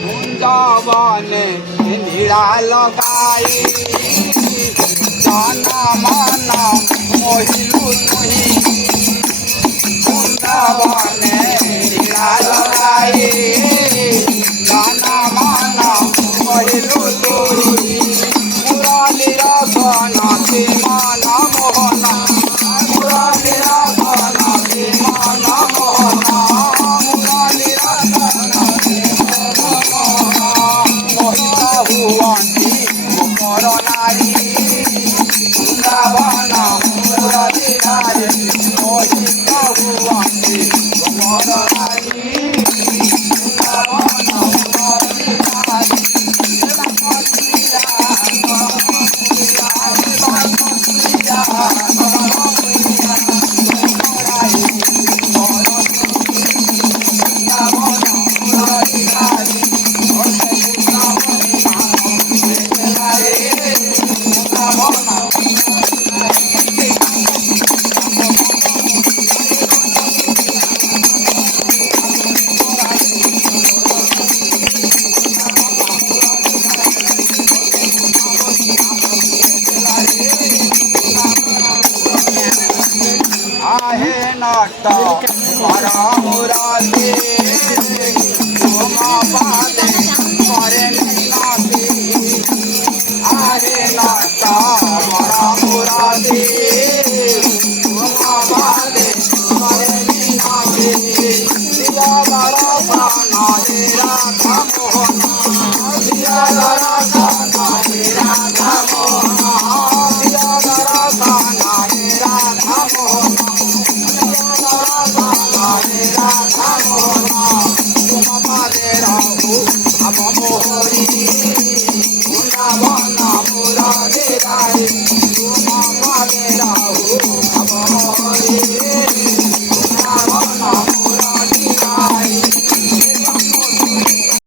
વૃંદાવને નિરાલો ગાઈ જાના માના મોહિલું તુહી વૃંદાવને નિરાલો ગાઈ જાના માના મોહિલું તુહી મુરાલી રસના તે માના મોહના મુરાલી રસના તે માના મોહના મુરાલી રસના તે ભુવંતી મોરનારી વૃંદાવના મુરલીધારે મોહિત ભુવંતી મોરનારી વૃંદાવના મુરલીધારે आहे नाटा मारा मुरादे गोमा बादे मारे नाते आहे नाटा मारा मुरादे गोमा बादे मारे नाते दिया मारा साना तेरा मोहना दिया मारा साना तेरा मोहना दिया मारा साना तेरा मोहना मोहरी